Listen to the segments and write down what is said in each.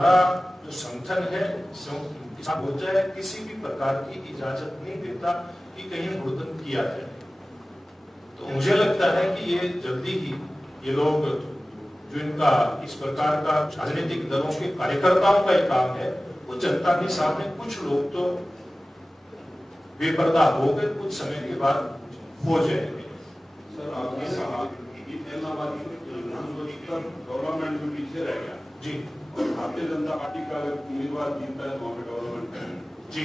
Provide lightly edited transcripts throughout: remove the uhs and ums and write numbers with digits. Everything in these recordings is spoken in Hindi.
हमारा जो संगठन है किसान मोर्चा है, किसी भी प्रकार की इजाजत नहीं देता कि कहीं मुर्दन किया जाए। तो मुझे लगता है कि ये जल्दी ही ये लोग जो इनका इस प्रकार का राजनीतिक दलों के कार्यकर्ताओं का एक काम है, वो जनता के सामने कुछ लोग तो बेपर्दा हो गए, कुछ समय के बाद हो जाएंगे। सर, आपने कहा कि गवर्नमेंट में पीछे रह गया जी, और भारतीय जनता पार्टी का उम्मीदवार जीतता है तो वहाँ पे गवर्नमेंट जी,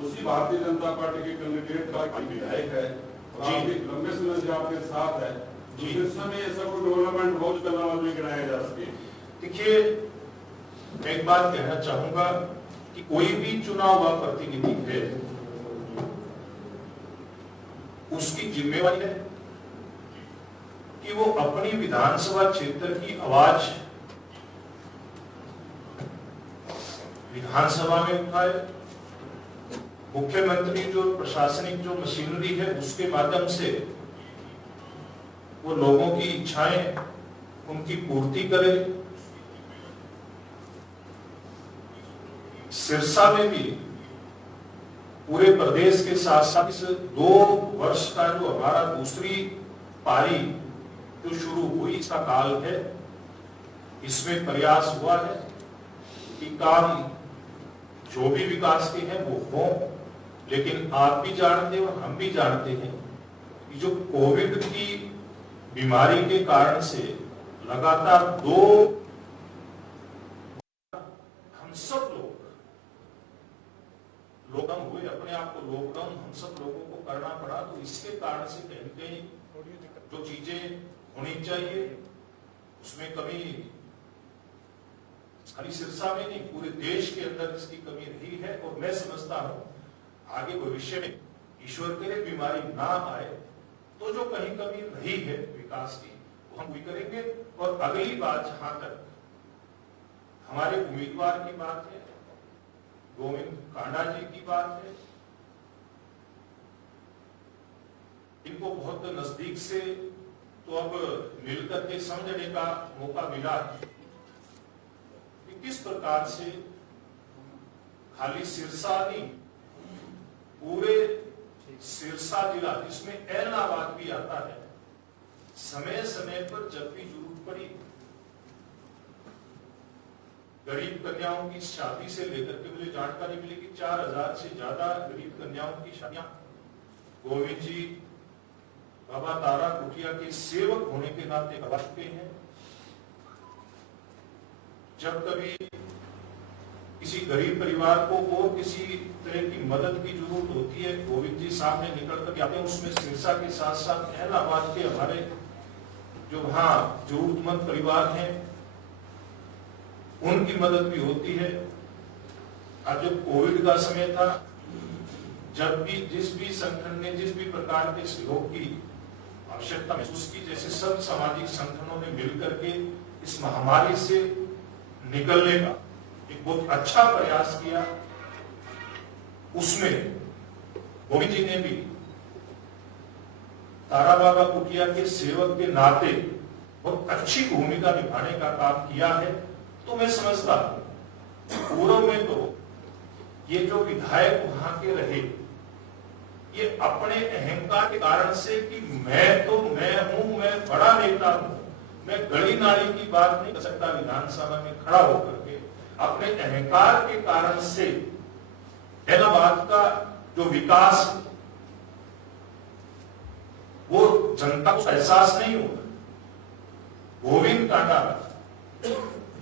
उसी भारतीय जनता पार्टी के कैंडिडेट का विधायक है और आपके लंबे समय से आपके साथ है, जिस समय ये सब गवर्नमेंट हाउस का नाम नहीं गिनाया जा सके। देखिए, मैं एक बात कहना चाहूंगा कि कोई भी चुना हुआ प्रतिनिधि है, उसकी जिम्मेवारी है कि वो अपनी विधानसभा क्षेत्र की आवाज विधानसभा में उठाए। मुख्यमंत्री जो प्रशासनिक जो मशीनरी है उसके माध्यम से वो लोगों की इच्छाएं उनकी पूर्ति करे। सिरसा में भी पूरे प्रदेश के साथ साथ इस 2 वर्ष का जो हमारा दूसरी पारी जो शुरू हुई, इसका काल है, इसमें प्रयास हुआ है कि काम जो भी विकास के हैं वो हो। लेकिन आप भी जानते हैं और हम भी जानते हैं कि जो कोविड की बीमारी के कारण से लगातार 2 हम सब लोग लॉकडाउन हुए, अपने आप को लॉकडाउन हम सब लोगों को करना पड़ा। तो इसके कारण से कहीं कहीं जो चीजें होनी चाहिए उसमें कमी खाली सिरसा में नहीं, पूरे देश के अंदर इसकी कमी रही है। और मैं समझता हूं आगे भविष्य में ईश्वर करे बीमारी ना आए तो जो कहीं कमी रही है विकास की वो हम पूरी करेंगे। और अगली बात, जहां तक हमारे उम्मीदवार की बात है, गोविंद कांडा जी की बात है, इनको बहुत नजदीक से तो अब मिलकर के समझने का मौका मिला कि किस प्रकार से खाली सिरसा नहीं, पूरे सिरसा जिला जिसमें ऐलनाबाद भी आता है, समय समय पर जब भी जरूरत पड़ी गरीब कन्याओं की शादी से लेकर के मुझे जानकारी मिली कि 4000 से ज्यादा गरीब कन्याओं की शादियां गोविंद जी बाबा तारा कुटिया के सेवक होने के नाते करवा चुके हैं। जब कभी किसी गरीब परिवार को और किसी तरह की मदद की जरूरत होती है, गोविंद जी सामने निकल कर आते हैं। उसमें सिरसा के साथ साथ ऐलनाबाद के हमारे जो वहां जरूरतमंद परिवार हैं उनकी मदद भी होती है। अब जब कोविड का समय था, जब भी जिस भी संगठन ने जिस भी प्रकार के सहयोग की आवश्यकता महसूस की, जैसे सब सामाजिक संगठनों ने मिलकर के इस महामारी से निकलने का एक बहुत अच्छा प्रयास किया, उसमें गोविंद जी ने भी तारा बाबा कुटिया के सेवक के नाते बहुत अच्छी भूमिका निभाने का काम किया है। तो मैं समझता हूं पूर्व में तो ये जो विधायक वहां के रहे, ये अपने अहंकार के कारण से कि मैं हूं, मैं बड़ा नेता हूं, मैं गली नाली की बात नहीं कर सकता विधानसभा में खड़ा होकर के, अपने अहंकार के कारण से ऐलनाबाद का जो विकास वो जनता को एहसास नहीं होगा। गोविंद कांडा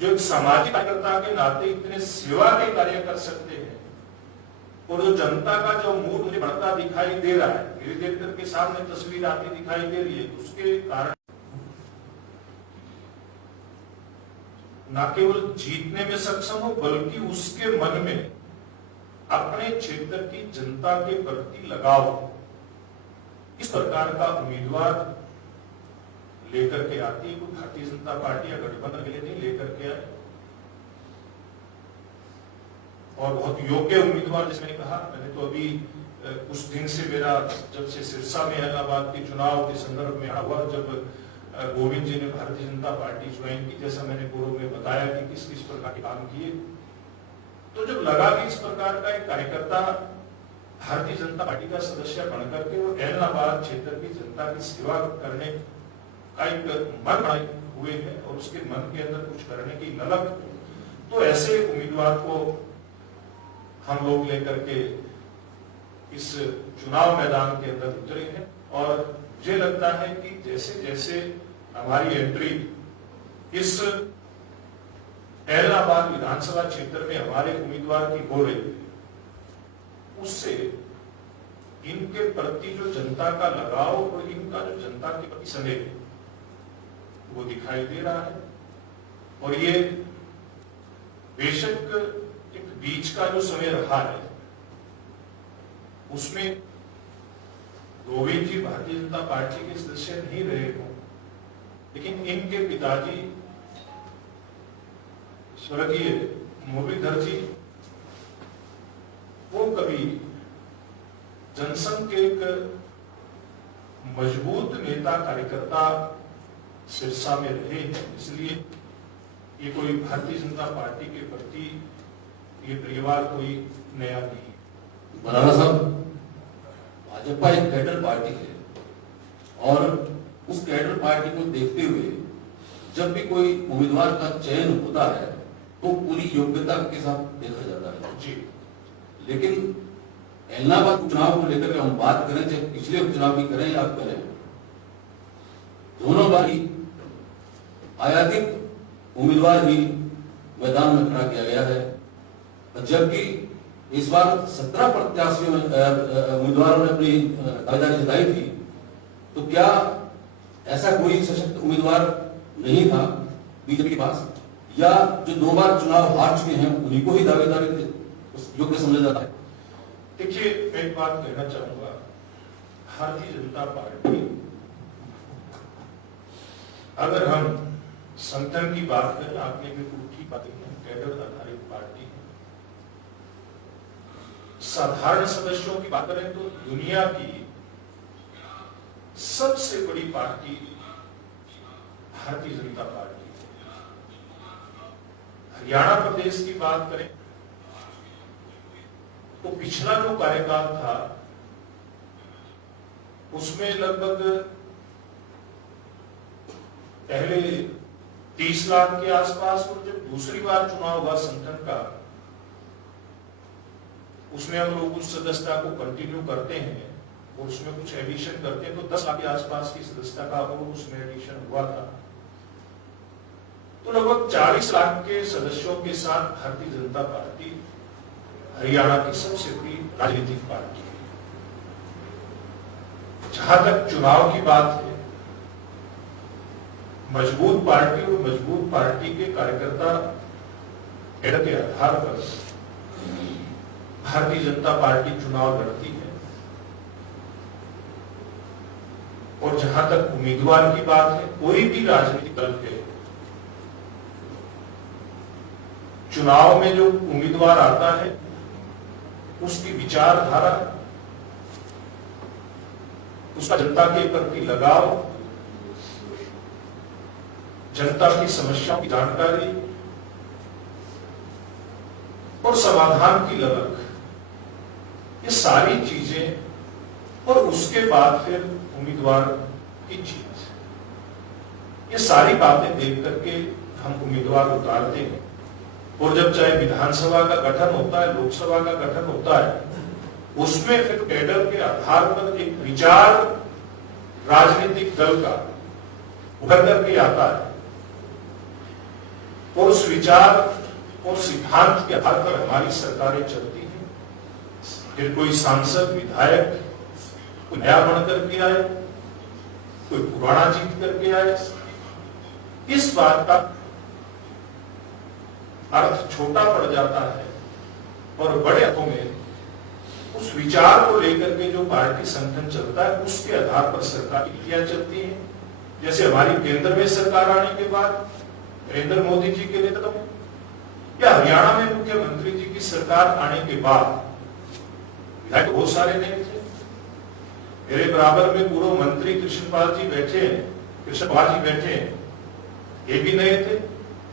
जो एक सामाजिक कार्यकर्ता के नाते इतने सेवा के कार्य कर सकते हैं और जो जनता का जो मूड मुझे बढ़ता दिखाई दे रहा है, धीरे धीरे करके सामने तस्वीर आती दिखाई दे रही है, उसके कारण न केवल जीतने में सक्षम हो बल्कि उसके मन में अपने क्षेत्र की जनता के प्रति लगाव, इस प्रकार का उम्मीदवार लेकर के आती है। भारतीय जनता पार्टी या गठबंधन के लिए नहीं लेकर के आए और बहुत योग्य उम्मीदवार, जैसे मैंने कहा, मैंने तो अभी कुछ दिन से मेरा जब से सिरसा में ऐलनाबाद के चुनाव के संदर्भ में हुआ, जब गोविंद जी ने भारतीय जनता पार्टी ज्वाइन की, जैसा मैंने पूर्व में बताया कि किस किस प्रकार के काम किए। तो जब लगा कि इस प्रकार का एक कार्यकर्ता भारतीय जनता पार्टी का सदस्य बनकर के वो ऐलनाबाद क्षेत्र की जनता की सेवा करने का एक मन बनाए हुए हैं और उसके मन के अंदर कुछ करने की ललक, तो ऐसे उम्मीदवार को हम लोग लेकर के इस चुनाव मैदान के अंदर उतरे हैं। और मुझे लगता है कि जैसे जैसे हमारी एंट्री इस ऐलनाबाद विधानसभा क्षेत्र में हमारे उम्मीदवार की हो रही है, उससे इनके प्रति जो जनता का लगाव और इनका जो जनता के प्रति स्नेह वो दिखाई दे रहा है। और ये बेशक एक बीच का जो समय रहा है उसमें गोविंद जी भारतीय जनता पार्टी के सदस्य नहीं रहे हों, लेकिन इनके पिताजी स्वर्गीय मुरलीधर जी वो कभी जनसंघ के एक मजबूत नेता कार्यकर्ता सिरसा में रहे हैं, इसलिए ये कोई भारतीय जनता पार्टी के प्रति ये परिवार कोई नया नहीं। मराना साहब, भाजपा एक कैडर पार्टी है और उस कैडर पार्टी को देखते हुए जब भी कोई उम्मीदवार का चयन होता है तो पूरी योग्यता के साथ देखा जाता है जी। लेकिन ऐलनाबाद चुनाव को लेकर हम बात करें, चाहे पिछले चुनाव की करें या करें, दोनों बार ही आयातित उम्मीदवार ही मैदान में खड़ा किया गया है, जबकि इस बार 17 प्रत्याशियों उम्मीदवारों ने अपनी दावेदारी जताई थी। तो क्या ऐसा कोई सशक्त उम्मीदवार नहीं था बीजेपी के पास, या जो 2 बार चुनाव हार चुके हैं उन्हीं को ही दावेदारी योग्य समझा जाता है? देखिए, मैं एक बात कहना चाहूंगा, भारतीय जनता पार्टी अगर हम संगठन की बात करें, आपने बिल्कुल ठीक बात की, कैडर आधारित पार्टी है। साधारण सदस्यों की बात करें तो दुनिया की सबसे बड़ी पार्टी भारतीय जनता पार्टी है। हरियाणा प्रदेश की बात करें तो पिछला जो कार्यकाल था उसमें लगभग पहले 30 लाख के आसपास, और जब दूसरी बार चुनाव हुआ संगठन का, उसमें हम लोग उस सदस्यता को कंटिन्यू करते हैं और उसमें कुछ एडिशन करते हैं, तो 10 लाख के आसपास की सदस्यता का और उसमें एडिशन हुआ था। तो लगभग 40 लाख के सदस्यों के साथ भारतीय जनता पार्टी हरियाणा की सबसे बड़ी राजनीतिक पार्टी है। जहां तक चुनाव की बात है, मजबूत पार्टी और मजबूत पार्टी के कार्यकर्ता कैडर के आधार पर भारतीय जनता पार्टी चुनाव लड़ती है। और जहां तक उम्मीदवार की बात है, कोई भी राजनीतिक दल के चुनाव में जो उम्मीदवार आता है उसकी विचारधारा, उसका जनता के प्रति लगाव, जनता की समस्याओं की जानकारी और समाधान की ललक, ये सारी चीजें, और उसके बाद फिर उम्मीदवार की जीत, ये सारी बातें देख करके हम उम्मीदवार उतारते हैं। और जब चाहे विधानसभा का गठन होता है, लोकसभा का गठन होता है, उसमें फिर कैडर के आधार पर एक विचार राजनीतिक दल का उभर करके आता है, और उस विचार और सिद्धांत के आधार पर हमारी सरकारें चलती हैं। फिर कोई सांसद, विधायक कोई नया बन करके आए, कोई पुराना जीत करके आए, इस बात का अर्थ छोटा पड़ जाता है, और बड़े अर्थों में उस विचार को लेकर के जो पार्टी संगठन चलता है उसके आधार पर सरकार की नीतियां चलती हैं। जैसे हमारी केंद्र में सरकार आने के बाद नरेंद्र मोदी जी के नेतृत्व में, या हरियाणा में मुख्यमंत्री जी की सरकार आने के बाद विधायक बहुत सारे नहीं थे। मेरे बराबर में पूर्व मंत्री कृष्णपाल जी बैठे हैं, कृष्ण कुमार जी बैठे हैं, ये भी नए थे,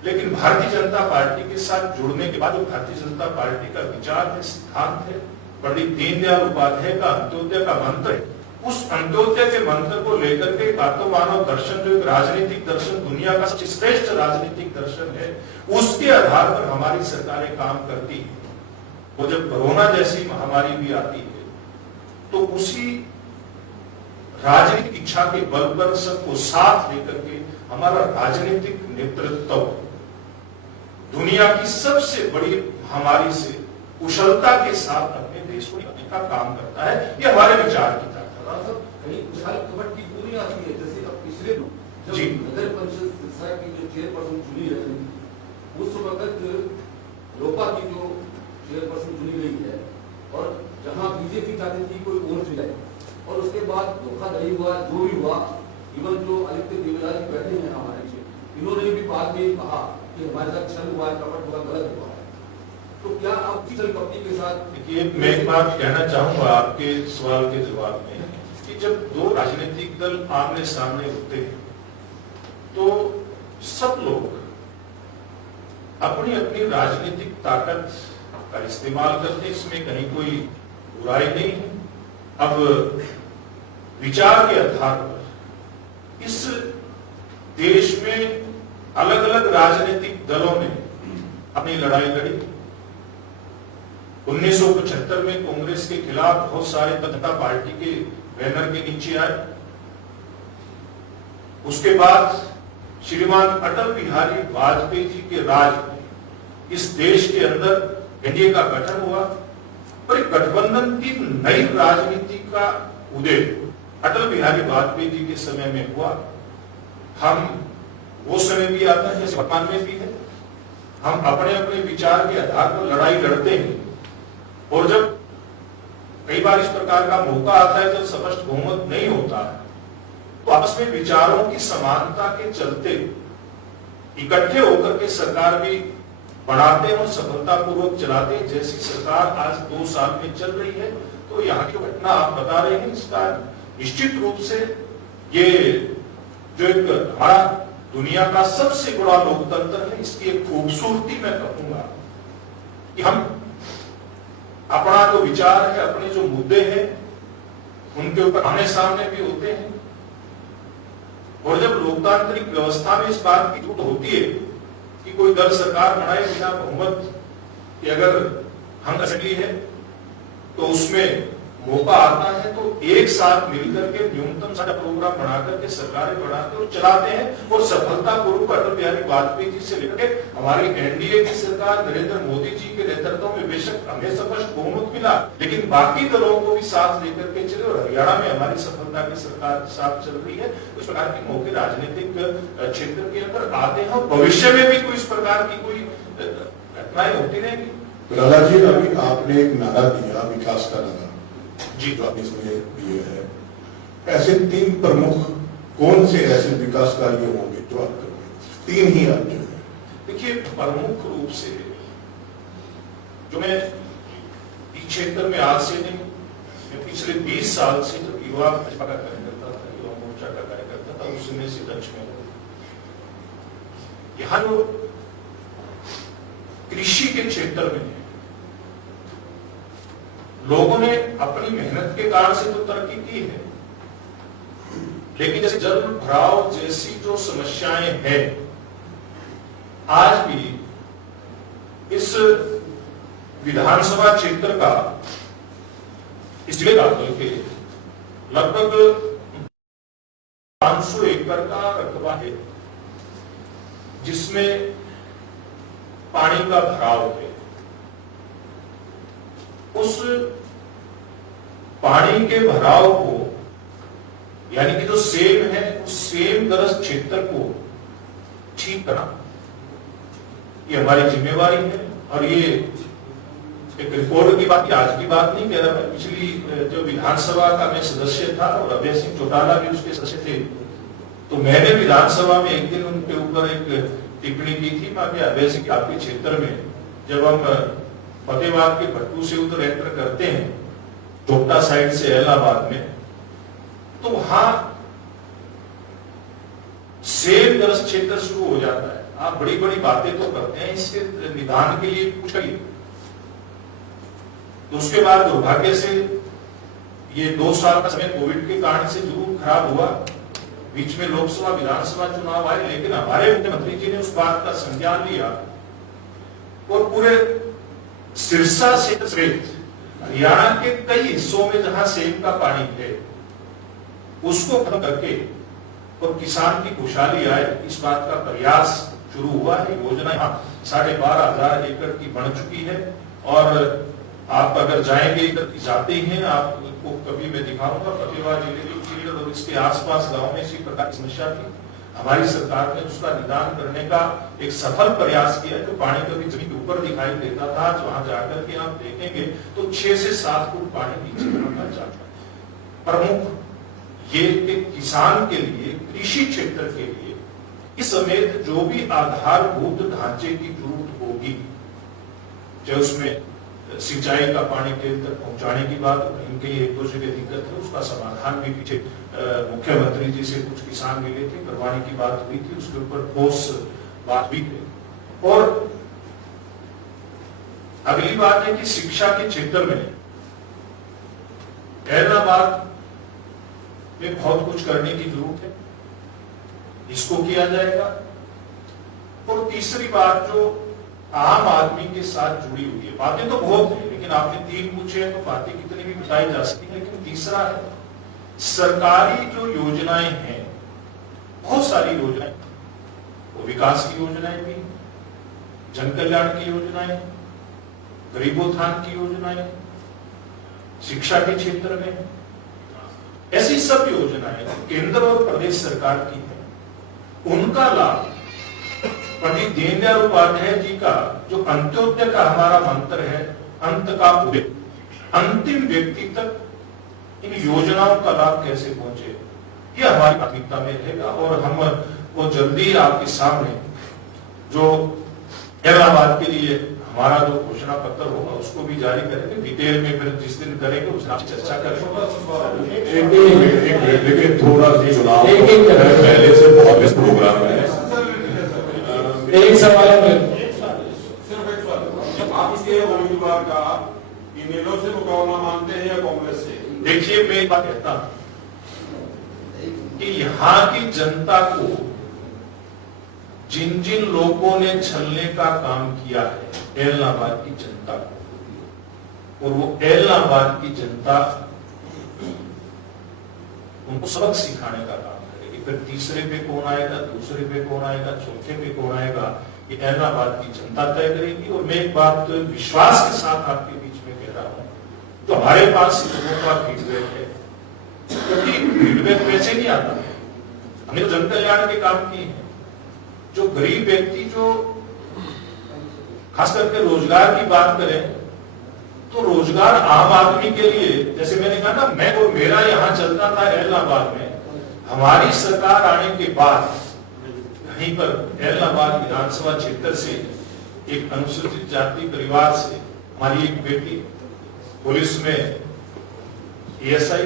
लेकिन भारतीय जनता पार्टी के साथ जुड़ने के बाद जो भारतीय जनता पार्टी का विचार है, सिद्धांत है, पंडित दीनदयाल उपाध्याय का अंत्योदय का मंत्र है, उस अंत्योदय के मंत्र को लेकर के आत्म मानव दर्शन, जो एक राजनीतिक दर्शन, दुनिया का सबसे श्रेष्ठ राजनीतिक दर्शन है, उसके आधार पर हमारी सरकारें काम करती है। वो जब कोरोना जैसी महामारी भी आती है तो उसी राजनीतिक इच्छा के बल पर सबको साथ लेकर के हमारा राजनीतिक नेतृत्व दुनिया की सबसे बड़ी महामारी से कुशलता के साथ अपने देश को निकालने का काम करता है। ये हमारे विचार की ताकत है। कहीं कुशल कबड्डी पूरी आती है, जैसे अब पिछले जब जी। नगर परिषद सिरसा की जो चेयरपर्सन चुनी है, उस वक्त लोपा की जो चेयरपर्सन चुनी गई है और जहां बीजेपी चाहती थी कोई और चुनाए, और उसके बाद धोखाधड़ी हुआ, जो भी हुआ, इवन जो आदित्य देवराज जी बैठे हैं हमारे, इन्होंने भी बाद में कहा कि हमारे साथ छल हुआ है, कपट हुआ, गलत हुआ है। तो क्या आप छल कपटी के साथ? देखिए, मैं एक बात कहना चाहूंगा आपके सवाल के जवाब में कि जब दो राजनीतिक दल आमने सामने होते हैं तो सब लोग अपनी अपनी राजनीतिक ताकत का इस्तेमाल करते, इसमें कहीं कोई बुराई नहीं है। अब विचार के आधार पर इस देश में अलग अलग राजनीतिक दलों ने अपनी लड़ाई लड़ी। 1975 में कांग्रेस के खिलाफ बहुत सारे जनता पार्टी के बैनर के नीचे आए। उसके बाद श्रीमान अटल बिहारी वाजपेयी जी के राज में इस देश के अंदर एनडीए का गठन हुआ और एक गठबंधन की नई राजनीति का उदय अटल बिहारी वाजपेयी जी के समय में हुआ। हम वो समय भी आता है जैसे वर्तमान में भी है, हम अपने अपने विचार के आधार पर लड़ाई लड़ते हैं और जब कई बार इस प्रकार का मौका आता है जब स्पष्ट बहुमत नहीं होता है तो आपस में विचारों की समानता के चलते इकट्ठे होकर के सरकार भी बनाते हैं और सफलतापूर्वक चलाते हैं। जैसी सरकार आज 2 साल में चल रही है तो यहाँ की घटना आप बता रहे हैं, इसका निश्चित रूप से ये जो एक हमारा दुनिया का सबसे बड़ा लोकतंत्र है, इसकी एक खूबसूरती मैं कहूंगा कि हम अपना जो विचार है, अपने जो मुद्दे हैं, उनके ऊपर आने सामने भी होते हैं। और जब लोकतांत्रिक व्यवस्था में इस बात की छूट होती है कि कोई दल सरकार बनाए बिना बहुमत की, अगर हंग असेंबली है तो उसमें मौका आता है तो एक साथ मिलकर के न्यूनतम सारा प्रोग्राम बनाकर के सरकारें बनाते और चलाते हैं और सफलतापूर्वक अटल बिहारी वाजपेयी जी से लेकर हमारी एनडीए की सरकार नरेंद्र मोदी जी के नेतृत्व में बेशक हमें स्पष्ट बहुमत मिला, लेकिन बाकी दलों को भी साथ लेकर के चले और हरियाणा में हमारी सफलता की सरकार साथ चल रही है। उस प्रकार के मौके राजनीतिक क्षेत्र के अंदर आते हैं और भविष्य में भी कोई इस प्रकार की कोई घटनाएं होती रहेंगी। प्रहलाद जी, अभी आपने एक नारा दिया, विकास का नारा जी, जो आपने इसमें दिए है, ऐसे 3 प्रमुख कौन से ऐसे विकास कार्य होंगे जो आप करेंगे? 3 ही आप जो है। देखिए, प्रमुख रूप से जो मैं इस क्षेत्र में आज से नहीं, मैं पिछले 20 साल से जब युवा भाजपा का कार्यकर्ता था, युवा मोर्चा का कार्यकर्ता था, उसमें से दक्ष में यहाँ जो कृषि के क्षेत्र में लोगों ने अपनी मेहनत के कारण से तो तरक्की की है, लेकिन जैसे जल भराव जैसी जो समस्याएं हैं आज भी इस विधानसभा क्षेत्र का, इस जिले का बल्कि लगभग 500 एकड़ का रकबा है जिसमें पानी का भराव है। उस पानी के भराव को, यानी कि जो सेम है, उस सेम ग्रस्त क्षेत्र को ठीक करना, ये हमारी जिम्मेवारी है। और ये एक रिपोर्ट की बात, आज की बात नहीं कह रहा मैं, पिछली जो विधानसभा का मैं सदस्य था और अभय सिंह चौटाला भी उसके सदस्य थे, तो मैंने विधानसभा में एक दिन उनके ऊपर एक टिप्पणी की थी। मैं अभय सिंह आपके क्षेत्र में जब हम फतेहाबाद के भट्टू से उधर एंटर करते हैं चोपटा साइड से इलाहाबाद में, तो वहां सेब ग्रस्त क्षेत्र शुरू हो जाता है। आप बड़ी बड़ी बातें तो करते हैं, इसके निदान के लिए कुछ करिए। तो उसके बाद दुर्भाग्य से ये 2 साल का समय कोविड के कारण से जरूर खराब हुआ, बीच में लोकसभा विधानसभा चुनाव आए, लेकिन हमारे मुख्यमंत्री जी ने उस बात का संज्ञान लिया और पूरे सिरसा क्षेत्र सहित हरियाणा के कई हिस्सों में जहां सेब का पानी है उसको खत्म करके और किसान की खुशहाली आए, इस बात का प्रयास शुरू हुआ है। योजना 12,500 एकड़ की बन चुकी है और आप अगर जाएंगे, जाते हैं, आपको कभी मैं दिखाऊंगा फतेहाबाद जिले की चीड़ और इसके आसपास गांव में इसी प्रकार की समस्या थी। हमारी सरकार ने उसका निदान करने का एक सफल प्रयास किया। जो पानी कभी जमीन के ऊपर दिखाई देता था, आज वहां जाकर के आप देखेंगे तो 6 से 7 फुट पानी नीचे उतर जाता है। प्रमुख ये किसान के लिए, कृषि क्षेत्र के लिए इस समेत जो भी आधारभूत ढांचे की जरूरत होगी, चाहे उसमें सिंचाई का पानी खेत तक पहुंचाने की बात, इनके लिए 1-2 जगह दिक्कत है, उसका समाधान भी पीछे मुख्यमंत्री जी से कुछ किसान मिले थे, करवाने की बात हुई थी, उसके ऊपर ठोस बात भी हुई। और अगली बात है कि शिक्षा के क्षेत्र में हैदराबाद में बहुत कुछ करने की जरूरत है, इसको किया जाएगा। और तीसरी बात जो आम आदमी के साथ जुड़ी हुई है, बातें तो बहुत है, लेकिन आपने 3 पूछे हैं तो बातें कितनी भी बताई जा सकती है, लेकिन तीसरा है सरकारी जो योजनाएं हैं, बहुत सारी योजनाएं, वो विकास की योजनाएं भी, जन कल्याण की योजनाएं, गरीबोत्थान की योजनाएं, शिक्षा के क्षेत्र में, ऐसी सब योजनाएं केंद्र और प्रदेश सरकार की है। उनका लाभ पंडित दीनदयाल उपाध्याय जी का जो अंत्योदय का हमारा मंत्र है, अंत का उदय, अंतिम व्यक्ति तक इन योजनाओं का लाभ कैसे पहुंचे, ये हमारी प्राथमिकता में रहेगा। और हम वो जल्दी आपके सामने जो हैदराबाद के लिए हमारा जो घोषणा पत्र होगा उसको भी जारी करेंगे, डिटेल में फिर जिस दिन करेंगे उस दिन चर्चा करेंगे। लेकिन थोड़ा चुनाव पहले से बहुत व्यस्त प्रोग्राम है। एक सवाल है, सिर्फ एक सवाल, आप इसके उम्मीदवार का इनेलो से मुकाबला मानते हैं या कांग्रेस से? देखिए, मैं एक बात कहता हूं कि यहाँ की जनता को जिन जिन लोगों ने छलने का काम किया है एलनाबाद की जनता को, और वो एलनाबाद की जनता उनको सबक सिखाने का काम करेगी। फिर तीसरे पे कौन आएगा, दूसरे पे कौन आएगा, चौथे पे कौन आएगा, ये एलनाबाद की जनता तय करेगी। और मैं एक बात विश्वास के साथ आपके बीच में कह रहा हूं, तो हमारे पास लोगों का फीडबैक है, क्योंकि फीडबैक वैसे नहीं आता। हमने जन कल्याण के काम किए हैं, जो गरीब व्यक्ति, जो खास करके रोजगार की बात करें तो रोजगार आम आदमी के लिए, जैसे मैंने कहा ना, मैं और मेरा यहां चलता था एलनाबाद में, हमारी सरकार आने के बाद कहीं पर एलनाबाद विधानसभा क्षेत्र से एक अनुसूचित जाति परिवार से हमारी एक बेटी पुलिस में एएसआई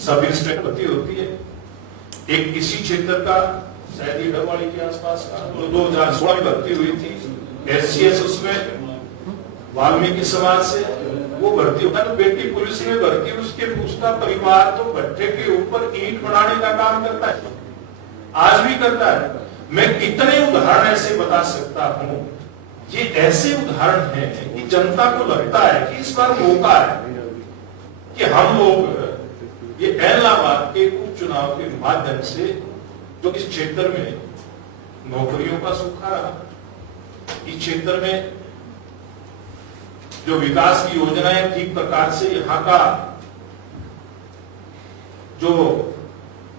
सब इंस्पेक्टर भर्ती होती है। एक किसी क्षेत्र का शायद ये डबवाड़ी के आसपास का 2016 में भर्ती हुई थी, एससीएस उसमें वाल्मीकि समाज से वो भर्ती होता है, तो बेटी पुलिस में भर्ती, उसका परिवार तो भट्टे के ऊपर ईंट बनाने का काम करता है, आज भी करता है। मैं कितने उदाहरण ऐसे बता सकता हूं, ये ऐसे उदाहरण हैं कि जनता को लगता है कि इस बार मौका है कि हम लोग ये एलनाबाद के उपचुनाव के माध्यम से जो इस क्षेत्र में नौकरियों का सूखा रहा, इस क्षेत्र में जो विकास की योजनाएं ठीक प्रकार से यहाँ का जो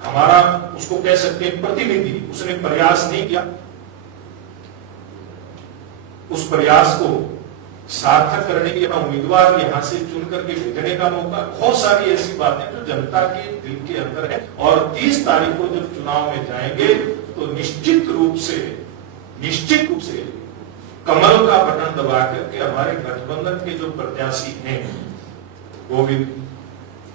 हमारा उसको कह सकते हैं प्रतिनिधि, उसने प्रयास नहीं किया, उस प्रयास को सार्थक करने के लिए अपना उम्मीदवार यहां से चुन करके भेजने का मौका, बहुत सारी ऐसी बातें जो जनता के दिल के अंदर है। और 30 तारीख को जब चुनाव में जाएंगे तो निश्चित रूप से कमल का बटन दबा करके हमारे गठबंधन के जो प्रत्याशी हैं गोविंद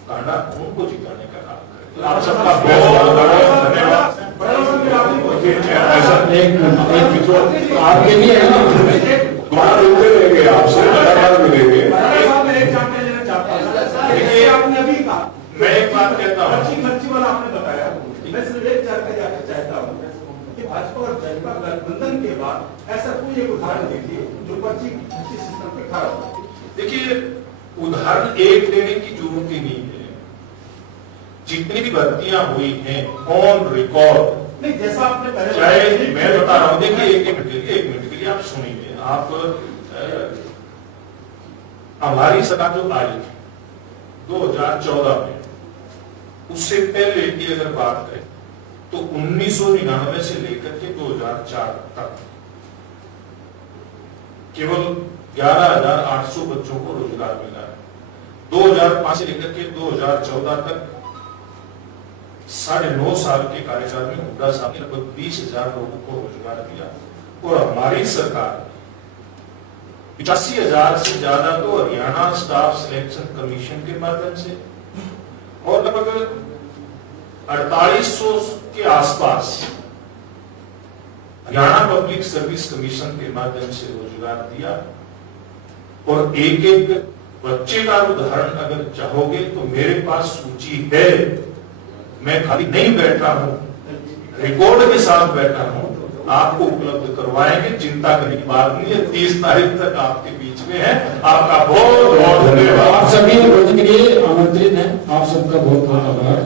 कांडा, उनको जिताने का काम करेंगे। आप सबका बहुत बहुत धन्यवाद। ऐसा एक मिनट आपके लिए है ना, वहाँ मिलते रहेंगे, आपसे लगातार मिलेंगे। देखिए, आपने अभी कहा मैं एक बात कहता हूँ, खर्ची वाला आपने बताया, मैं सिर्फ एक जानकारी आपसे चाहता हूँ कि भाजपा और जनता गठबंधन के बाद ऐसा कोई एक उदाहरण देखिए जो पर्ची सिस्टम पे खड़ा हो। देखिए उदाहरण एक देने की जरूरत ही नहीं है। जितनी भी भर्तियां हुई हैं ऑन रिकॉर्ड, नहीं जैसा आपने पहले चाहे मैं बता रहा हूं, देखिए एक मिनट के लिए आप सुनिए। आप हमारी सरकार जो आई 2014 में, उससे पहले की अगर बात करें तो 1999 से लेकर के 2004 तक केवल 11,800 बच्चों को रोजगार मिला है। 2005 से लेकर के 2014 तक 9.5 साल के कार्यकाल में हुड्डा साहब ने लगभग 20,000 लोगों को रोजगार दिया। और हमारी सरकार 85,000 से ज्यादा तो हरियाणा स्टाफ सिलेक्शन कमीशन के माध्यम से और लगभग 4800 के आसपास हरियाणा पब्लिक सर्विस कमीशन के माध्यम से रोजगार दिया। और एक एक बच्चे का उदाहरण अगर चाहोगे तो मेरे पास सूची है, मैं खाली नहीं बैठा हूं, रिकॉर्ड के साथ बैठा हूं, आपको उपलब्ध करवाएंगे, चिंता करने की बात नहीं है। 30 तारीख तक आपके बीच में है। आपका बहुत बहुत धन्यवाद। आप सभी भोजन के लिए आमंत्रित हैं, आप सबका बहुत बहुत आभार।